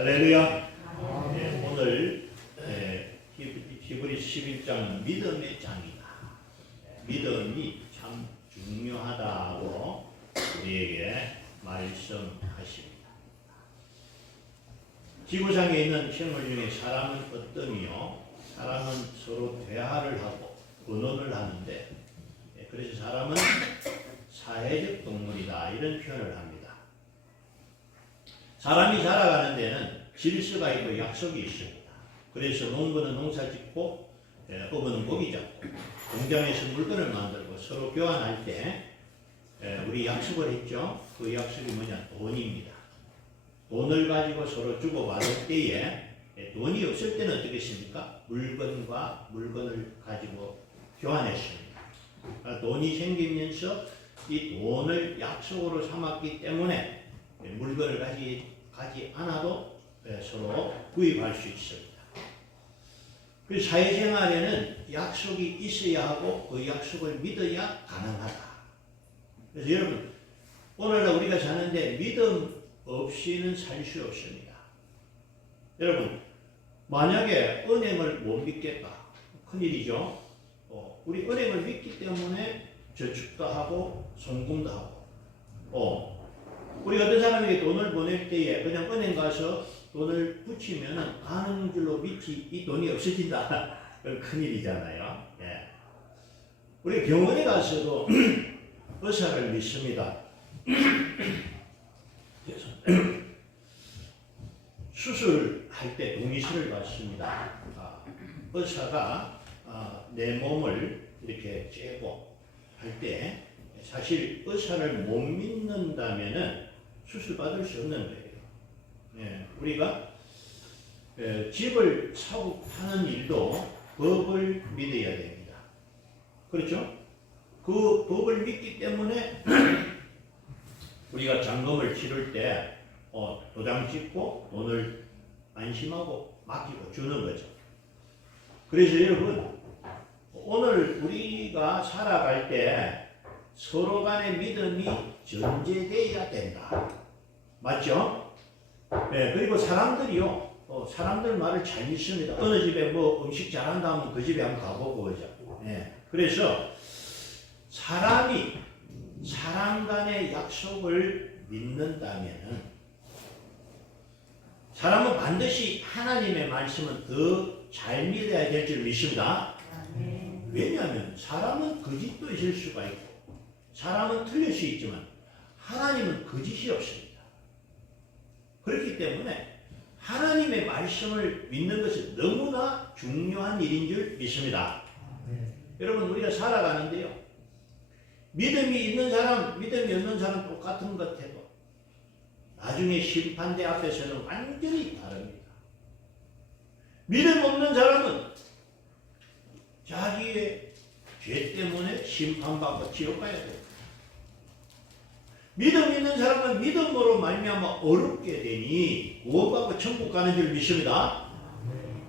할렐루야. 오늘 히브리 11장은 믿음의 장이다. 믿음이 참 중요하다고 우리에게 말씀하십니다. 지구상에 있는 생물 중에 사람은 어떠며 사람은 서로 대화를 하고 의논을 하는데, 그래서 사람은 사회적 동물이다 이런 표현을 합니다. 사람이 살아가는 데는 질서가 있고 약속이 있습니다. 그래서 농부는 농사 짓고 어부는 고기 잡고 공장에서 물건을 만들고 서로 교환할 때 우리 약속을 했죠. 그 약속이 뭐냐? 돈입니다. 돈을 가지고 서로 주고받을 때에 돈이 없을 때는 어떻게 했습니까? 물건과 물건을 가지고 교환했습니다. 돈이 생기면서 이 돈을 약속으로 삼았기 때문에 물건을 가지 않아도 서로 구입할 수 있습니다. 그래서 사회생활에는 약속이 있어야 하고 그 약속을 믿어야 가능하다. 그래서 여러분, 오늘날 우리가 사는데 믿음 없이는 살 수 없습니다. 여러분, 만약에 은행을 못 믿겠다. 큰일이죠. 우리 은행을 믿기 때문에 저축도 하고 송금도 하고 우리 어떤 사람에게 돈을 보낼 때에 그냥 은행 가서 돈을 붙이면 가는 줄로 믿지 이 돈이 없어진다. 그건 큰일이잖아요. 예. 우리 병원에 가서도 의사를 믿습니다. 수술할 때 동의서를 받습니다. 의사가 내 몸을 이렇게 째고 할 때 사실 의사를 못 믿는다면은 수술 받을 수 없는 거예요. 예, 우리가 집을 사고 파는 일도 법을 믿어야 됩니다. 그렇죠? 그 법을 믿기 때문에 우리가 잔금을 치를 때 도장 찍고 돈을 안심하고 맡기고 주는 거죠. 그래서 여러분, 오늘 우리가 살아갈 때 서로 간의 믿음이 전제되어야 된다. 맞죠? 네, 그리고 사람들이요, 사람들 말을 잘 믿습니다. 어느 집에 뭐 음식 잘한다 하면 그 집에 한번 가보고 오죠. 네, 그래서 사람이 사람 간의 약속을 믿는다면 사람은 반드시 하나님의 말씀은 더 잘 믿어야 될 줄 믿습니다. 왜냐하면 사람은 거짓도 있을 수가 있고 사람은 틀릴 수 있지만 하나님은 거짓이 없습니다. 그렇기 때문에 하나님의 말씀을 믿는 것은 너무나 중요한 일인 줄 믿습니다. 여러분, 우리가 살아가는데요, 믿음이 있는 사람, 믿음이 없는 사람 똑같은 것 해도 나중에 심판대 앞에서는 완전히 다릅니다. 믿음 없는 사람은 자기의 죄 때문에 심판받고 지옥 가야 됩니다. 믿음 있는 사람은 믿음으로 말미암아 어렵게 되니 구원받고 천국 가는 줄 믿습니다.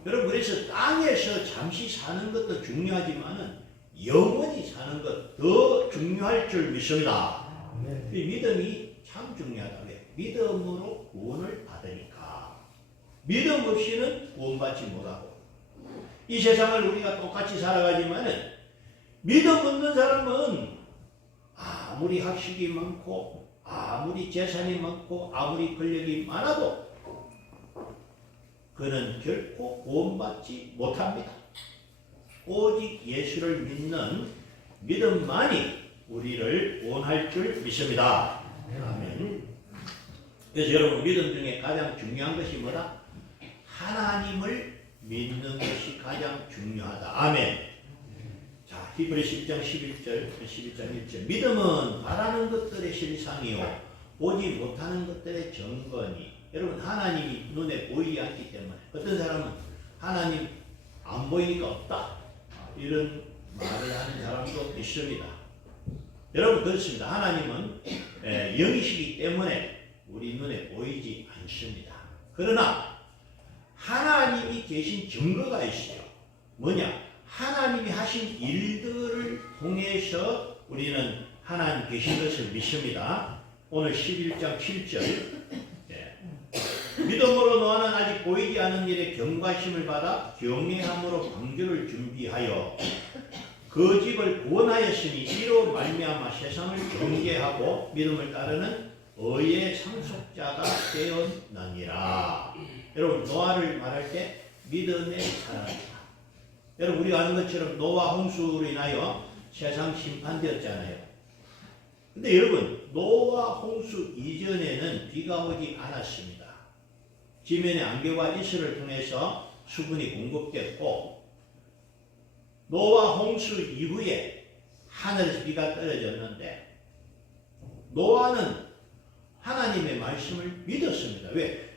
여러분, 그래서 땅에서 잠시 사는 것도 중요하지만은 영원히 사는 것 더 중요할 줄 믿습니다. 이 믿음이 참 중요하다. 왜? 믿음으로 구원을 받으니까. 믿음 없이는 구원받지 못하고 이 세상을 우리가 똑같이 살아가지만은 믿음 없는 사람은 아무리 학식이 많고 아무리 재산이 많고 아무리 권력이 많아도 그는 결코 구원받지 못합니다. 오직 예수를 믿는 믿음만이 우리를 구원할 줄 믿습니다. 아멘. 그래서 여러분, 믿음 중에 가장 중요한 것이 뭐다? 하나님을 믿는 것이 가장 중요하다. 아멘. 자, 히브리 10장 11절 1절. 믿음은 바라는 것들의 실상이요 보지 못하는 것들의 증거니. 여러분, 하나님이 눈에 보이지 않기 때문에 어떤 사람은 하나님 안 보이니까 없다 이런 말을 하는 사람도 있습니다. 여러분, 그렇습니다. 하나님은 영이시기 때문에 우리 눈에 보이지 않습니다. 그러나 하나님이 계신 증거가 있어요. 뭐냐? 하나님이 하신 일들을 통해서 우리는 하나님 계신 것을 믿습니다. 오늘 11장 7절 믿음으로 노아는 아직 보이지 않은 일에 경과심을 받아 경외함으로 방주를 준비하여 그 집을 구원하였으니 이로 말미암아 세상을 경계하고 믿음을 따르는 의의 상속자가 되었느니라. 여러분, 노아를 말할 때 믿음의 사람이다. 여러분, 우리가 아는 것처럼 노아 홍수로 인하여 세상 심판되었잖아요. 근데 여러분, 노아 홍수 이전에는 비가 오지 않았습니다. 지면의 안개와 이슬을 통해서 수분이 공급됐고, 노아 홍수 이후에 하늘에서 비가 떨어졌는데, 노아는 하나님의 말씀을 믿었습니다. 왜?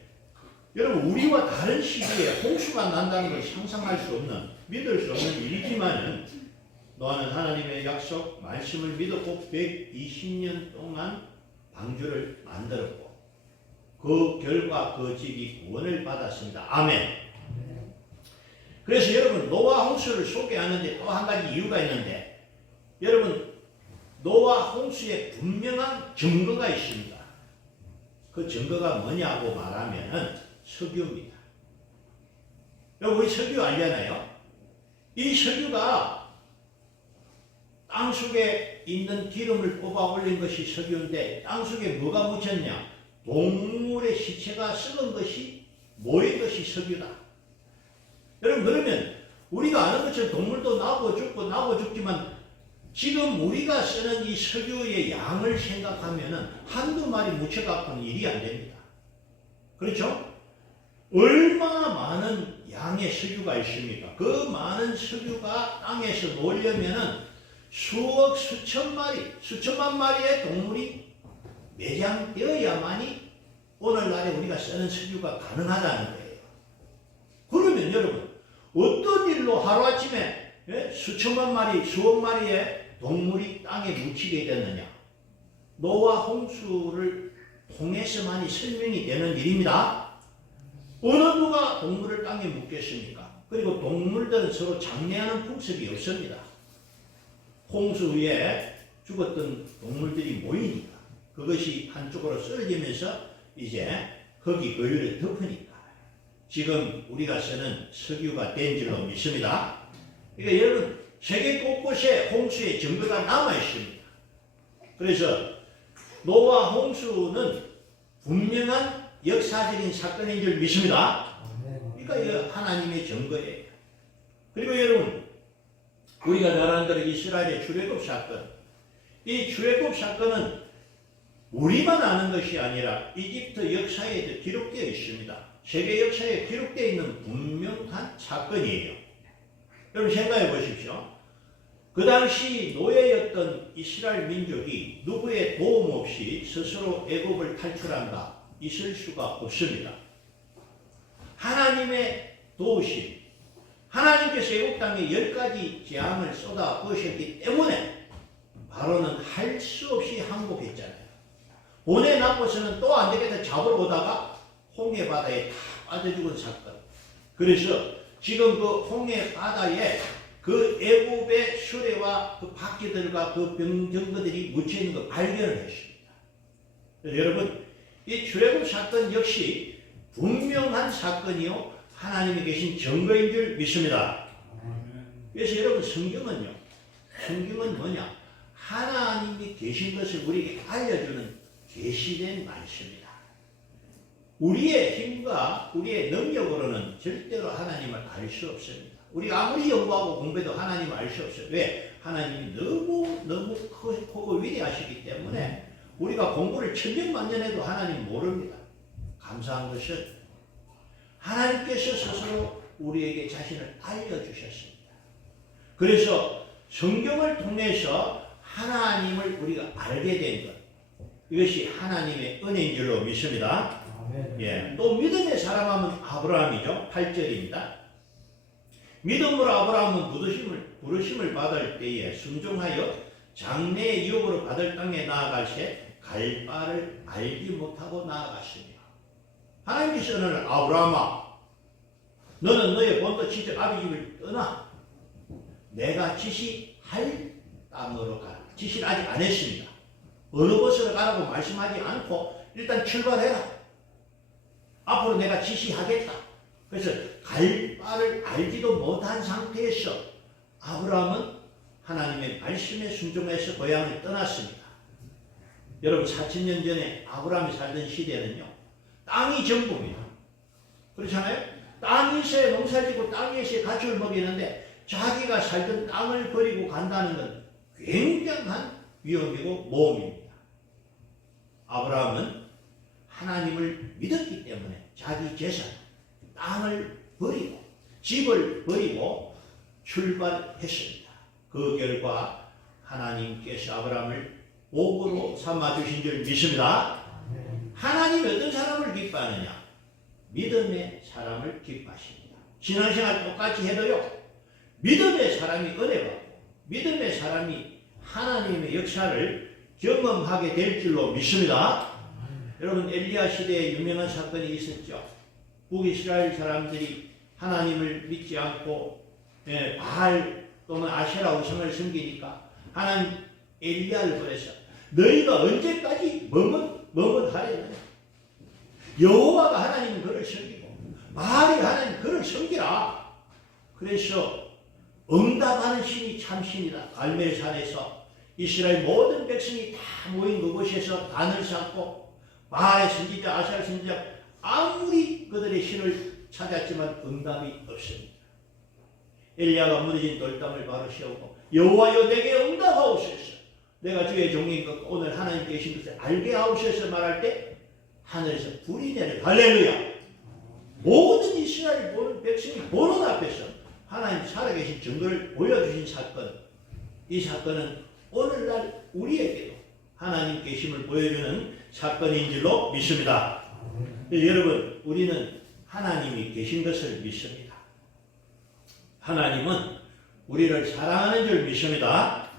여러분, 우리와 다른 시기에 홍수가 난다는 걸 상상할 수 없는, 믿을 수 없는 일이지만은, 노아는 하나님의 약속, 말씀을 믿었고 120년 동안 방주를 만들었고 그 결과 그 집이 구원을 받았습니다. 아멘. 그래서 여러분, 노아 홍수를 소개하는데 또 한 가지 이유가 있는데, 여러분, 노아 홍수에 분명한 증거가 있습니다. 그 증거가 뭐냐고 말하면은 석유입니다. 여러분, 우리 석유 알잖아요? 이 석유가 땅속에 있는 기름을 뽑아 올린 것이 석유인데, 땅속에 뭐가 묻혔냐? 동물의 시체가 썩은 것이 모인 것이 석유다. 여러분, 그러면 우리가 아는 것처럼 동물도 나고 죽지만 지금 우리가 쓰는 이 석유의 양을 생각하면은 한두 마리 묻혀갖고는 일이 안 됩니다. 그렇죠? 얼마나 많은 양의 석유가 있습니까? 그 많은 석유가 땅에서 놓으려면은 수억, 수천만 마리의 동물이 매장되어야만이 오늘날에 우리가 쓰는 석유가 가능하다는 거예요. 그러면 여러분, 어떤 일로 하루아침에 수천만 마리, 수억 마리의 동물이 땅에 묻히게 됐느냐? 노아 홍수를 통해서만이 설명이 되는 일입니다. 어느 누가 동물을 땅에 묻겠습니까? 그리고 동물들은 서로 장례하는 풍습이 없습니다. 홍수 후에 죽었던 동물들이 모이니까 그것이 한쪽으로 쓰러지면서 이제 흙이 그위를 덮으니까 지금 우리가 쓰는 석유가 된 줄로 믿습니다. 그러니까 여러분, 세계 곳곳에 홍수의 증거가 남아 있습니다. 그래서 노아 홍수는 분명한 역사적인 사건인 줄 믿습니다. 그러니까 하나님의 증거예요. 그리고 여러분, 우리가 잘 아는 대로 이스라엘의 출애굽 사건, 이 출애굽 사건은 우리만 아는 것이 아니라 이집트 역사에도 기록되어 있습니다. 세계 역사에 기록되어 있는 분명한 사건이에요. 여러분, 생각해 보십시오. 그 당시 노예였던 이스라엘 민족이 누구의 도움 없이 스스로 애굽을 탈출한다, 있을 수가 없습니다. 하나님의 도우심, 하나님께서 애국 땅에 10가지 재앙을 쏟아 부으셨기 때문에 바로는 할 수 없이 항복했잖아요. 보내놨고서는 또 안 되겠다 잡으러 오다가 홍해 바다에 다 빠져 죽은 사건. 그래서 지금 그 홍해 바다에 그 애굽의 수레와 그 바퀴들과 그 병정거들이 묻혀 있는 거 발견을 했습니다. 여러분, 이 출애굽 사건 역시 분명한 사건이요, 하나님이 계신 증거인 줄 믿습니다. 그래서 여러분, 성경은 뭐냐? 하나님이 계신 것을 우리에게 알려주는 계시된 말씀이다. 우리의 힘과 우리의 능력으로는 절대로 하나님을 알 수 없습니다. 우리가 아무리 연구하고 공부해도 하나님을 알 수 없어요. 왜? 하나님이 너무 크고 위대하시기 때문에 우리가 공부를 천년만년 해도 하나님 모릅니다. 감사한 것은 하나님께서 스스로 우리에게 자신을 알려주셨습니다. 그래서 성경을 통해서 하나님을 우리가 알게 된 것, 이것이 하나님의 은혜인 줄로 믿습니다. 예, 또 믿음의 사람 하면 아브라함이죠. 8절입니다. 믿음으로 아브라함은 부르심을 받을 때에 순종하여 장래의 유업으로 받을 땅에 나아갈새 갈 바를 알지 못하고 나아갔으며, 하나님께서 오늘 아브라함아, 너는 너의 본토 친척 아비 집을 떠나 내가 지시할 땅으로 가라. 지시를 아직 안 했습니다. 어느 곳으로 가라고 말씀하지 않고 일단 출발해라. 앞으로 내가 지시하겠다. 그래서 갈 바를 알지도 못한 상태에서 아브라함은 하나님의 말씀에 순종해서 고향을 떠났습니다. 여러분 4,000년 전에 아브라함이 살던 시대는요. 땅이 전부입니다. 그렇잖아요? 땅이 있어야 농사짓고 땅이 있어야 가축을 먹이는데 자기가 살던 땅을 버리고 간다는 건 굉장한 위험이고 모험입니다. 아브라함은 하나님을 믿었기 때문에 자기 재산, 땅을 버리고 집을 버리고 출발했습니다. 그 결과 하나님께서 아브라함을 복으로 삼아주신 줄 믿습니다. 하나님이 어떤 사람을 기뻐하느냐? 믿음의 사람을 기뻐하십니다. 신앙생활 똑같이 해도요. 믿음의 사람이 은혜받고 믿음의 사람이 하나님의 역사를 경험하게 될 줄로 믿습니다. 여러분 엘리야 시대에 유명한 사건이 있었죠. 북이스라엘 사람들이 하나님을 믿지 않고 바알 또는 아세라 우상을 섬기니까 하나님 엘리야를 보내서 너희가 언제까지 머뭇하려느냐. 여호와가 하나님은 그를 섬기고 바알이 하나님 그를 섬기라. 그래서 응답하는 신이 참신이다. 갈멜산에서 이스라엘 모든 백성이 다 모인 그곳에서 단을 쌓고 바알의 선지자 아세라 선지자 아무리 그들의 신을 찾았지만 응답이 없습니다. 엘리야가 무너진 돌담을 바로 세우고 여호와여 내게 응답하옵소서. 내가 주의 종인 것 오늘 하나님 계신 것을 알게 하옵소서 말할 때 하늘에서 불이 내려 할렐루야. 모든 이스라엘 보는 백성이 보는 앞에서 하나님 살아계신 증거를 보여주신 사건. 이 사건은 오늘날 우리에게도 하나님 계심을 보여주는 사건인 줄로 믿습니다. 여러분 우리는 하나님이 계신 것을 믿습니다. 하나님은 우리를 사랑하는 줄 믿습니다.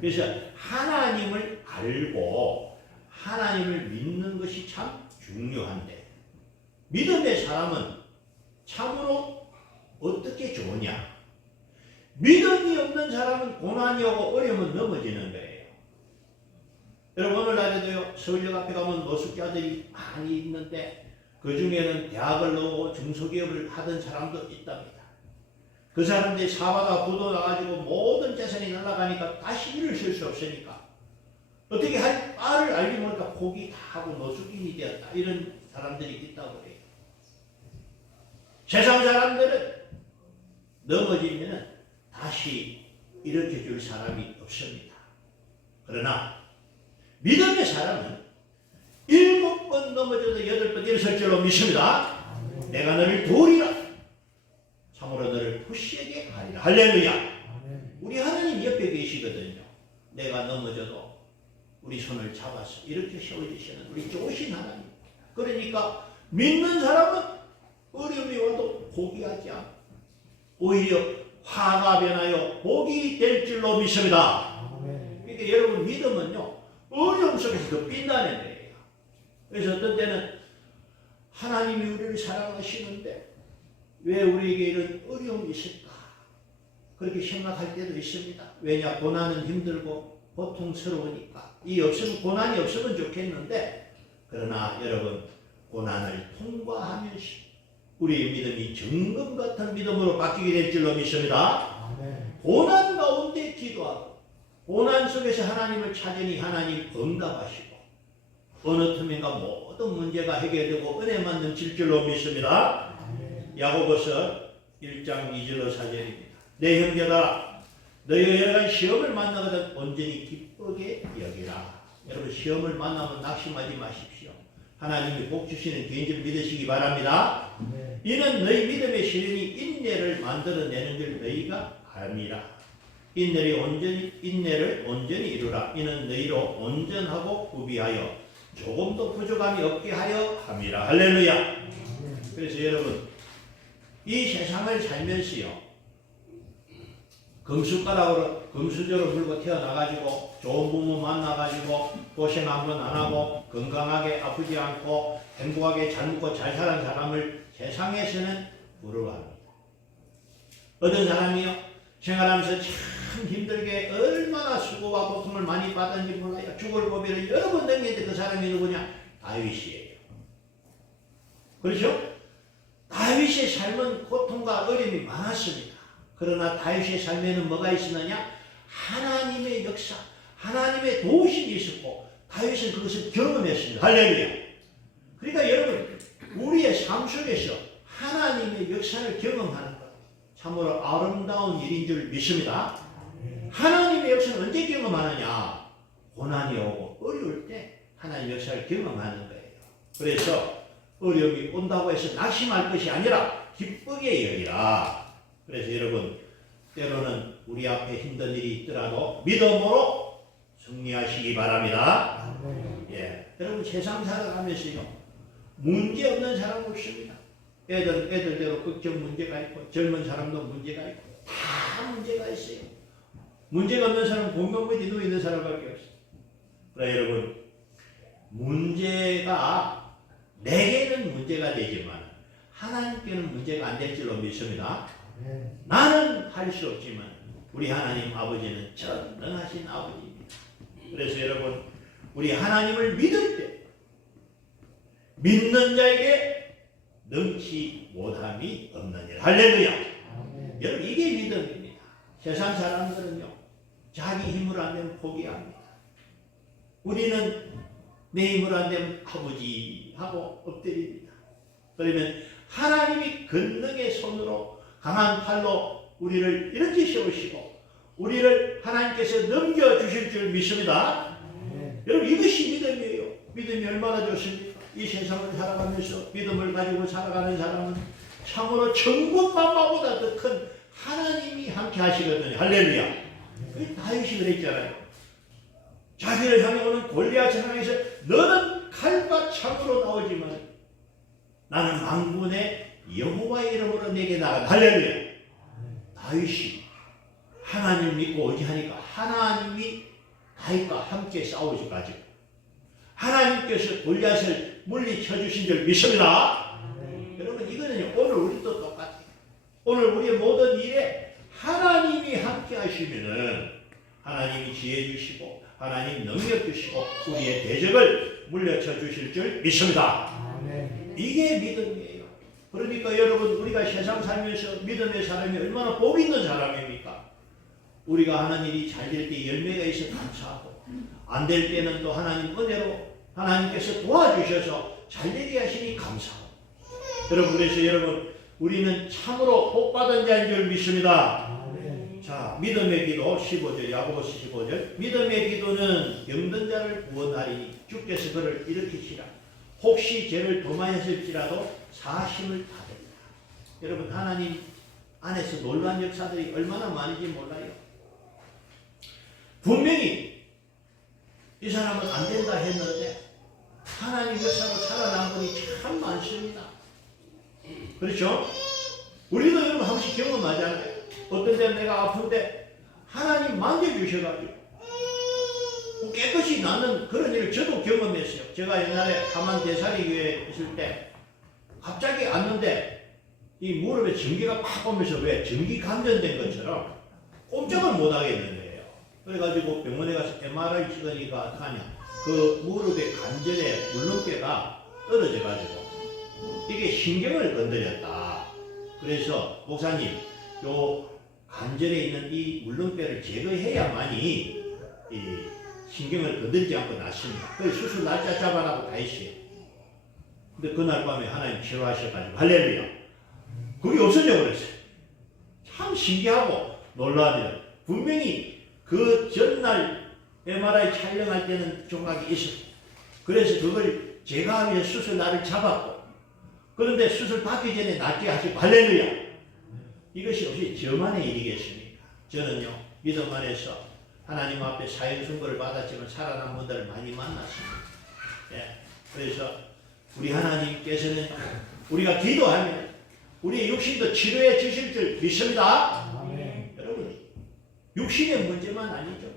그래서 하나님을 알고 하나님을 믿는 것이 참 중요한데 믿음의 사람은 참으로 어떻게 좋으냐? 믿음이 없는 사람은 고난이 오고 어려움은 넘어지는 거예요. 여러분 오늘날에도요 서울역 앞에 가면 노숙자들이 많이 있는데 그 중에는 대학을 나오고 중소기업을 하던 사람도 있답니다. 그 사람들이 사바가 부도 나가지고 모든 재산이 날아가니까 다시 일을 쓸 수 없으니까 어떻게 할 바를 알지 못하니까 포기 다 하고 노숙인이 되었다. 이런 사람들이 있다고 해요. 세상 사람들은 넘어지면 다시 일으켜 줄 사람이 없습니다. 그러나 믿음의 사람은 7번 넘어져도 8번 일어설 줄로 믿습니다. 내가 너를 도우리라. 참으로 너를 푸시에게 하리라. 할렐루야. 우리 하나님 옆에 계시거든요. 내가 넘어져도 우리 손을 잡아서 이렇게 세워주시는 우리 좋으신 하나님. 그러니까 믿는 사람은 어려움이 와도 포기하지 않고 오히려 화가 변하여 복이 될 줄로 믿습니다. 그러니까 여러분 믿음은요 어려움 속에서 더 빛나는 거예요. 그래서 어떤 때는 하나님이 우리를 사랑하시는데 왜 우리에게 이런 어려움이 있을까? 그렇게 생각할 때도 있습니다. 왜냐? 고난은 힘들고 고통스러우니까. 이 없으면 고난이 없으면 좋겠는데 그러나 여러분 고난을 통과하면서 우리의 믿음이 정금 같은 믿음으로 바뀌게 될 줄로 믿습니다. 고난 가운데 기도하고 고난 속에서 하나님을 찾으니 하나님 응답하시고 어느 틈인가 모든 문제가 해결되고 은혜만 넘칠 줄로 믿습니다. 야고보서 1장 2절로 4절입니다. 내 형제들아 너희가 여러 가지 시험을 만나거든 온전히 기쁘게 여기라. 여러분 시험을 만나면 낙심하지 마십시오. 하나님이 복 주시는 개인적으로 믿으시기 바랍니다. 이는 너희 믿음의 시련이 인내를 만들어내는 줄 너희가 알미라. 인내를 온전히 이루라. 이는 너희로 온전하고 구비하여 조금도 부족함이 없게 하려 함이라. 할렐루야. 그래서 여러분 이 세상을 살면서요 금수저로 물고 태어나가지고 좋은 부모 만나가지고 고생 한 번 안 하고 건강하게 아프지 않고 행복하게 잘 먹고 잘 사는 사람을 세상에서는 부러워합니다. 어떤 사람이요 생활하면서 참 힘들게 얼마나 수고와 고통을 많이 받았는지 몰라요. 죽을 고비를 여러 번 넘겼는데 그 사람이 누구냐? 다윗이에요. 그렇죠? 다윗의 삶은 고통과 어려움이 많았습니다. 그러나 다윗의 삶에는 뭐가 있었느냐? 하나님의 역사, 하나님의 도우심이 있었고 다윗은 그것을 경험했습니다. 할렐루야. 그러니까 여러분 우리의 삶 속에서 하나님의 역사를 경험하는 것 참으로 아름다운 일인 줄 믿습니다. 하나님의 역사는 언제 경험하느냐? 고난이 오고 어려울 때 하나님의 역사를 경험하는 거예요. 그래서 어려움이 온다고 해서 낙심할 것이 아니라 기쁘게 여기라. 그래서 여러분 때로는 우리 앞에 힘든 일이 있더라도 믿음으로 승리하시기 바랍니다. 예, 여러분 세상 살아가면서요 문제 없는 사람 없습니다. 애들대로 걱정 문제가 있고 젊은 사람도 문제가 있고 다 문제가 있어요. 문제가 없는 사람은 공병부에 누워 있는 사람밖에 없어요. 그러나 여러분 문제가 내게는 문제가 되지만 하나님께는 문제가 안 될 줄로 믿습니다. 나는 할 수 없지만 우리 하나님 아버지는 전능하신 아버지입니다. 그래서 여러분 우리 하나님을 믿을 때 믿는 자에게 능치 못함이 없는 일. 할렐루야. 여러분 이게 믿음입니다. 세상 사람들은요 자기 힘으로 안 되면 포기합니다. 우리는 내 힘으로 안 되면 아버지 하고 엎드립니다. 그러면 하나님이 권능의 손으로 강한 팔로 우리를 이렇게 세우시고 우리를 하나님께서 넘겨주실 줄 믿습니다. 여러분 이것이 믿음이에요. 믿음이 얼마나 좋습니까? 이 세상을 살아가면서 믿음을 가지고 살아가는 사람은 참으로 천국 만마보다 더 큰 하나님이 함께 하시거든요. 할렐루야. 다윗이 그랬잖아요. 자기를 향해 오는 골리앗을 향해서 너는 칼과 창으로 나오지만 나는 만군의 여호와의 이름으로 내게 나간다. 할렐루야. 다윗이 하나님 믿고 의지하니까 하나님이 다윗과 함께 싸우셔가지고 하나님께서 골리앗을 물리쳐 주신 줄 믿습니다. 여러분 이거는요 오늘 우리도 똑같아요. 오늘 우리의 모든 일에 하나님이 함께 하시면은 하나님이 지혜 주시고 하나님 능력 주시고 우리의 대적을 물려쳐 주실 줄 믿습니다. 이게 믿음이에요. 그러니까 여러분 우리가 세상 살면서 믿음의 사람이 얼마나 복 있는 사람입니까? 우리가 하는 일이 잘 될 때 열매가 있어 감사하고 안 될 때는 또 하나님 은혜로 하나님께서 도와주셔서 잘 되게 하시니 감사하고 여러분 그래서 여러분 우리는 참으로 복받은 자인 줄 믿습니다. 자, 믿음의 기도 15절 야고보서 15절 믿음의 기도는 병든 자를 구원하리니 주께서 그를 일으키시라. 혹시 죄를 도마했을지라도 사심을 받으리라. 여러분 하나님 안에서 놀라운 역사들이 얼마나 많은지 몰라요. 분명히 이 사람은 안 된다 했는데 하나님 역사로 살아난 분이 참 많습니다. 그렇죠? 우리도 여러분 한 번씩 경험하잖아요. 어떤 때는 내가 아픈데 하나님 만져주셔가지고 깨끗이 낫는 그런 일을 저도 경험했어요. 제가 옛날에 가만대사리교회에 있을 때 갑자기 왔는데 이 무릎에 전기가 팍 오면서 왜 전기 감전된 것처럼 꼼짝을 못 하겠는 거예요. 그래가지고 병원에 가서 MRI 찍으니까 어떡하냐. 그 무릎의 관절에 물렁뼈가 떨어져가지고 이게 신경을 건드렸다. 그래서 목사님 요 관절에 있는 이 물렁뼈를 제거해야만이 이 신경을 건들지 않고 낫습니다. 그래서 수술 날짜 잡아라고 다 했어요. 근데 그날 밤에 하나님 치료하셔가지고 할렐루야. 그게 없어져 버렸어요. 참 신기하고 놀라운 일은 분명히 그 전날 MRI 촬영할 때는 종각이 있었어요. 그래서 그걸 제거하기 위해 수술 날을 잡았고 그런데 수술 받기 전에 낫게 하시고 할렐루야. 이것이 혹시 저만의 일이겠습니까? 저는요 믿음 안에서 하나님 앞에 사형 선고를 받았지만 살아난 분들을 많이 만났습니다. 예. 그래서 우리 하나님께서는 우리가 기도하면 우리의 육신도 치료해 주실 줄 믿습니다. 아멘. 여러분 육신의 문제만 아니죠.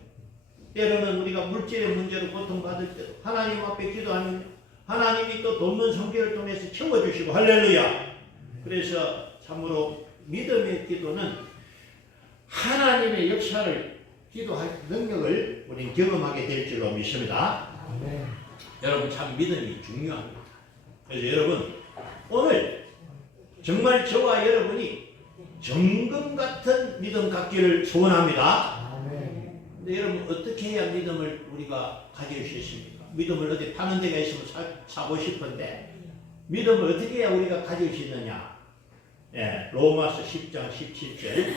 때로는 우리가 물질의 문제로 고통받을 때도 하나님 앞에 기도하면 하나님이 또 돕는 성경을 통해서 채워주시고 할렐루야. 그래서 참으로 믿음의 기도는 하나님의 역사를 기도할 능력을 우리는 경험하게 될 줄로 믿습니다. 여러분 참 믿음이 중요합니다. 그래서 여러분 정말 저와 여러분이 정금 같은 믿음 갖기를 소원합니다. 근데 여러분 어떻게 해야 믿음을 우리가 가질 수 있습니까? 믿음을 어디 파는 데가 있으면 사고 싶은데 믿음을 어떻게 해야 우리가 가질 수 있느냐? 예, 로마서 10장 17절.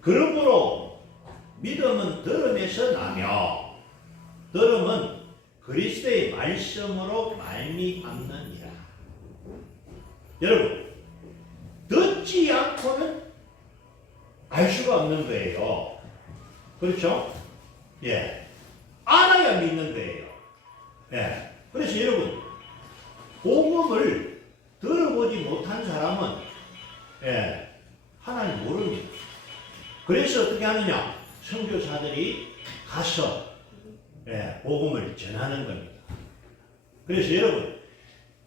그러므로 믿음은 들음에서 나며 들음은 그리스도의 말씀으로 말미암느니라. 여러분 듣지 않고는 알 수가 없는 거예요. 그렇죠? 예, 알아야 믿는 거예요. 예, 그래서 여러분 복음을 들어보지 못한 사람은 예, 하나님 모릅니다. 그래서 어떻게 하느냐? 선교사들이 가서 예, 복음을 전하는 겁니다. 그래서 여러분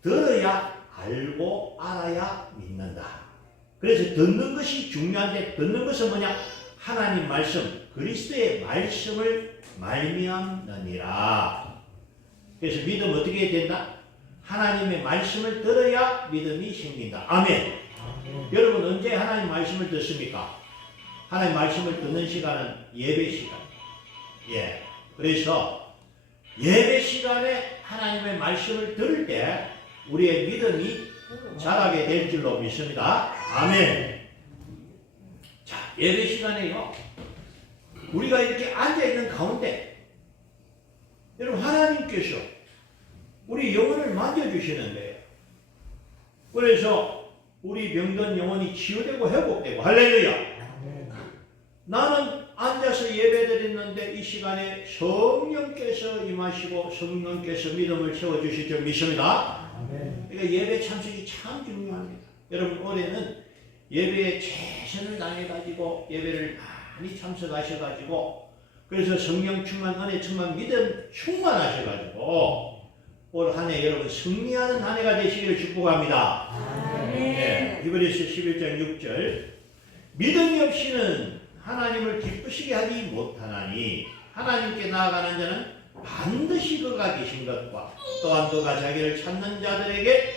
들어야 알고 알아야 믿는다. 그래서 듣는 것이 중요한데 듣는 것은 뭐냐? 하나님 말씀, 그리스도의 말씀을 말미암느니라. 그래서 믿음 어떻게 해야 된다? 하나님의 말씀을 들어야 믿음이 생긴다. 아멘. 여러분 언제 하나님 말씀을 듣습니까? 하나님 말씀을 듣는 시간은 예배 시간. 예. 그래서 예배 시간에 하나님의 말씀을 들을 때 우리의 믿음이 자라게 될 줄로 믿습니다. 아멘. 자, 예배 시간에요. 우리가 이렇게 앉아있는 가운데 여러분 하나님께서 우리 영혼을 만져주시는 거예요. 그래서 우리 병든 영혼이 치유되고 회복되고 할렐루야. 나는 앉아서 예배드렸는데 이 시간에 성령께서 임하시고 성령께서 믿음을 채워주실 줄 믿습니다. 그러니까 예배 참석이 참 중요합니다. 여러분 올해는 예배에 최선을 다해가지고 예배를 많이 참석하셔가지고 그래서 성령 충만, 은혜 충만, 믿음 충만하셔가지고 올 한 해 여러분 승리하는 한 해가 되시기를 축복합니다. 네, 히브리서 11장 6절 믿음이 없이는 하나님을 기쁘시게 하지 못하나니 하나님께 나아가는 자는 반드시 그가 계신 것과 또한 그가 자기를 찾는 자들에게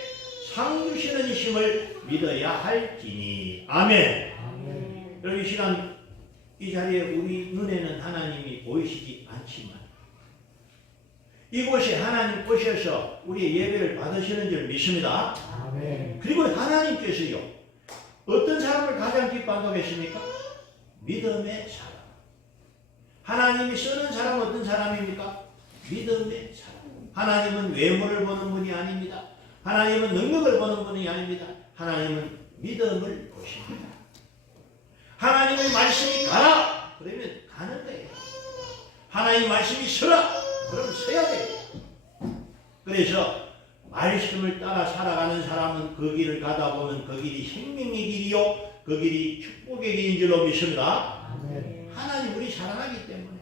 상 주시는 이심을 믿어야 할지니. 아멘. 여러분 이 시간 이 자리에 우리 눈에는 하나님이 보이시지 않지만 이곳에 하나님 오셔서 우리의 예배를 받으시는 줄 믿습니다. 아멘. 그리고 하나님께서요 어떤 사람을 가장 기뻐한다겠습니까? 믿음의 사람. 하나님이 쓰는 사람은 어떤 사람입니까? 믿음의 사람. 하나님은 외모를 보는 분이 아닙니다. 하나님은 능력을 보는 분이 아닙니다. 하나님은 믿음을 보십니다. 하나님의 말씀이 가라! 그러면 가는 거예요. 하나님의 말씀이 서라! 그럼 서야 돼요. 그래서 말씀을 따라 살아가는 사람은 그 길을 가다 보면 그 길이 생명의 길이요 그 길이 축복의 길인 줄로 믿습니다. 하나님 우리 사랑하기 때문에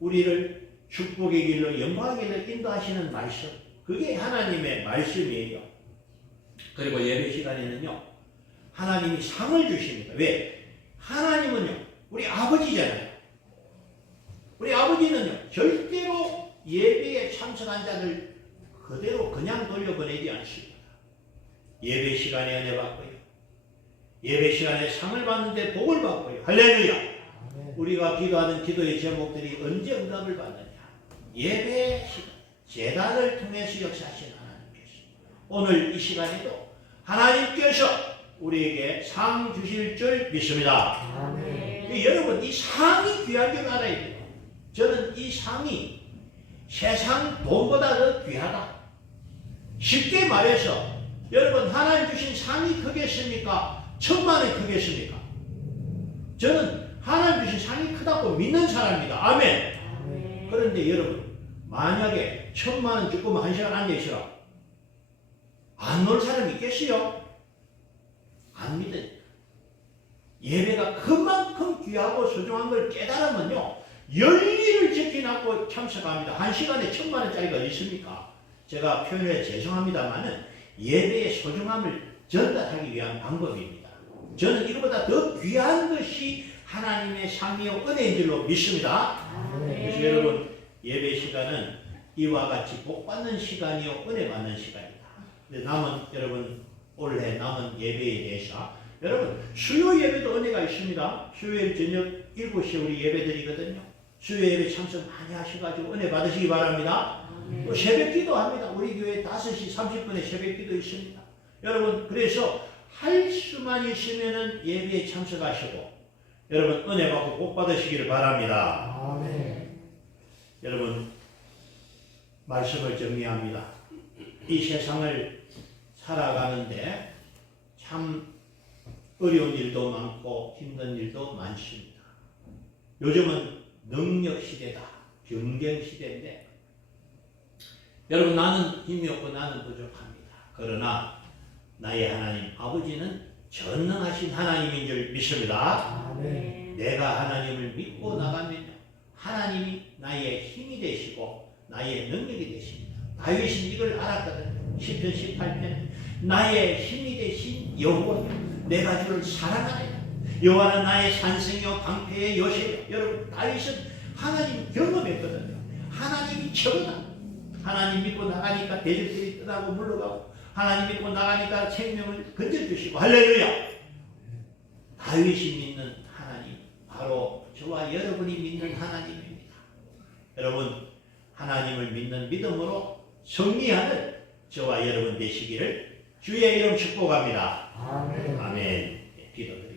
우리를 축복의 길로 영광의 길로 인도하시는 말씀 그게 하나님의 말씀이에요. 그리고 예배 시간에는요 하나님이 상을 주십니다. 왜? 하나님은요 우리 아버지잖아요. 우리 아버지는요 절대로 예배에 참석한 자들 그대로 그냥 돌려보내지 않습니다. 예배 시간에 은혜 받고요. 예배 시간에 상을 받는데 복을 받고요. 할렐루야. 우리가 기도하는 기도의 제목들이 언제 응답을 받느냐. 예배 시간, 제단을 통해서 역사하신 하나님께서 오늘 이 시간에도 하나님께서 우리에게 상 주실 줄 믿습니다. 여러분 이 상이 귀한 줄 알아야 돼요. 저는 이 상이 세상 돈보다 더 귀하다. 쉽게 말해서 여러분 하나님 주신 상이 크겠습니까? 1000만원이 크겠습니까? 저는 하나님 주신 상이 크다고 믿는 사람입니다. 아멘. 그런데 여러분 만약에 1000만원 주고만 1시간 앉아있으라 안 놀 사람이 있겠어요? 안 믿어요. 예배가 그만큼 귀하고 소중한 걸 깨달으면요 열리를 지켜놓고 참석합니다. 1시간에 1000만원짜리가 어디 있습니까? 제가 표현해 죄송합니다만은 예배의 소중함을 전달하기 위한 방법입니다. 저는 이거보다 더 귀한 것이 하나님의 상이요 은혜인 줄로 믿습니다. 그래서 여러분 예배 시간은 이와 같이 복 받는 시간이요 은혜 받는 시간이다. 근데 남은 여러분 올해 남은 예배에 대해서 여러분 수요 예배도 은혜가 있습니다. 수요일 저녁 7시에 우리 예배 드리거든요. 수요 예배 참석 많이 하셔가지고 은혜 받으시기 바랍니다. 또 새벽 기도 합니다. 우리 교회 5시 30분에 새벽 기도 있습니다. 여러분 그래서 할 수만 있으면은 예배에 참석하시고 여러분 은혜 받고 복 받으시기를 바랍니다. 아멘. 여러분 말씀을 정리합니다. 이 세상을 살아가는데 참 어려운 일도 많고 힘든 일도 많습니다. 요즘은 능력 시대다. 경쟁 시대인데 여러분 나는 힘이 없고 나는 부족합니다. 그러나 나의 하나님 아버지는 전능하신 하나님인 줄 믿습니다. 아멘. 내가 하나님을 믿고 나가면 하나님이 나의 힘이 되시고 나의 능력이 되십니다. 다윗은 이걸 알았거든요. 시편 18편 나의 힘이 되신 여호와여 내가 주를 사랑하네. 여호와는 나의 산성이요 방패의 요새요. 여러분 다윗은 하나님 경험했거든요. 하나님이 최고다. 하나님 믿고 나가니까 대적들이 떠나고 물러가고 하나님 믿고 나가니까 생명을 건져주시고 할렐루야. 다윗이 믿는 하나님 바로 저와 여러분이 믿는 하나님입니다. 여러분 하나님을 믿는 믿음으로 승리하는 저와 여러분 되시기를 주의 이름 축복합니다. 아멘. 아멘. 기도드립니다.